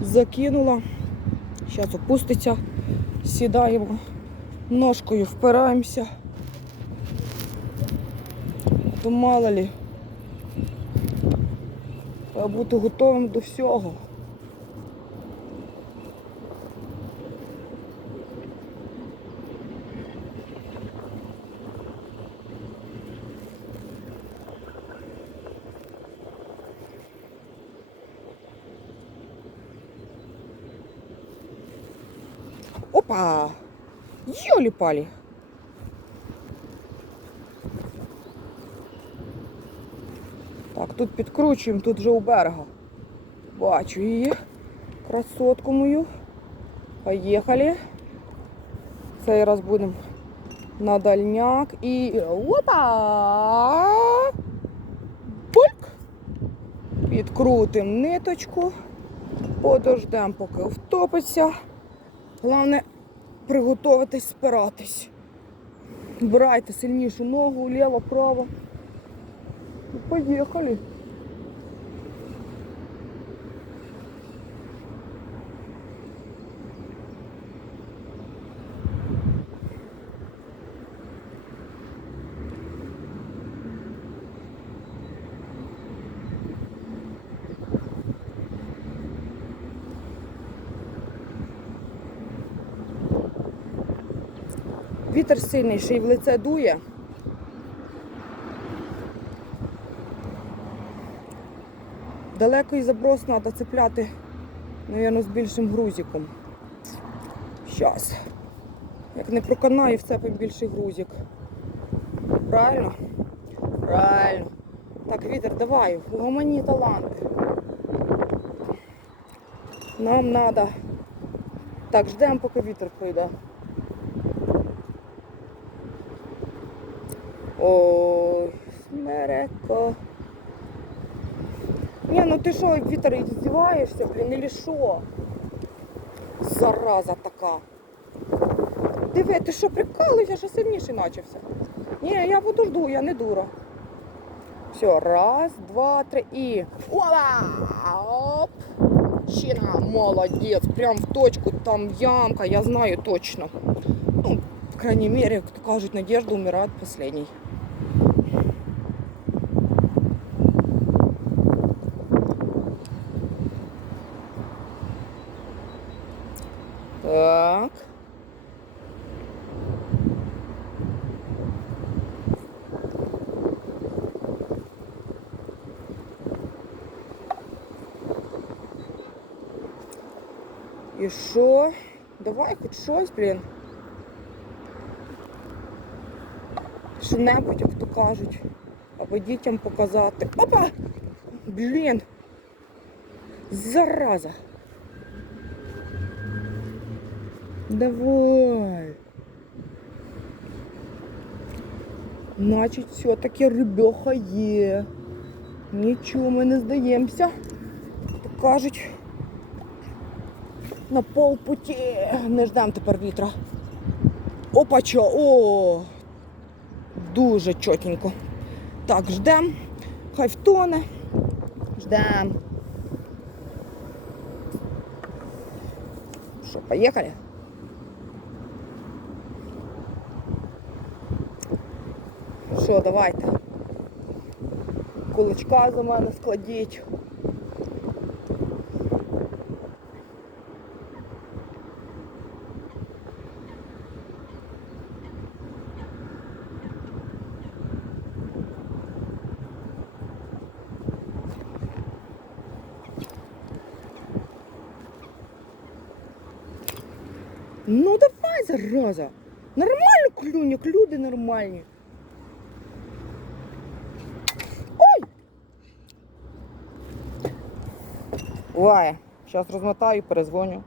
закинула. Зараз опуститься, сідаємо, ножкою впираємося. То мало лі. Треба бути готовим до всього. Опа! Йолі-палі! Так, тут підкручуємо, тут вже у берега. Бачу її. Красотку мою. Поїхали. Цей раз будемо на дальняк і. Опа! Бульк! Підкрутимо ниточку. Подождемо, поки втопиться. Головне приготуватись спиратись. Брайте сильнішу ногу, ліво, право. І поїхали. Вітер сильний, ще й в лице дує. Далекий заброс треба цепляти, мабуть, з більшим грузиком. Щас. Як не проканаю, вцепим більший грузик. Правильно? Правильно. Так, вітер, давай, угомоні таланти. Нам треба. Так, ждемо, поки вітер пройде. Ой, смереко. Ні, ну ти що, вітер, здіваєшся, блін, или що? Зараза така. Диви, ти що, прикалуєшся, що сильніший начався? Ні, я подожду, я не дура. Все, раз, два, три і. Опа! Оп! Щина, молодець, прям в точку, там ямка, я знаю точно. Ну, по крайней мере, кажуть, надежда умирает последней. Так. І що? Давай хоч щось, блін. Що-небудь, як то кажуть. Аби дітям показати. Опа! Блін! Зараза! Давай. Значить, все-таки рибьоха є. Нічого, ми не здаємося. Кажуть, на полпуті. Не ждемо тепер вітра. Опача, о! Дуже чотенько. Так, ждем. Хай втоне. Ждем. Що, поїхали? Що, давайте. Куличка за мене складіть. Ну давай, зараза. Нормально клюнь, як люди нормальні. Ой! Ой, Зараз розмотаю, перезвоню.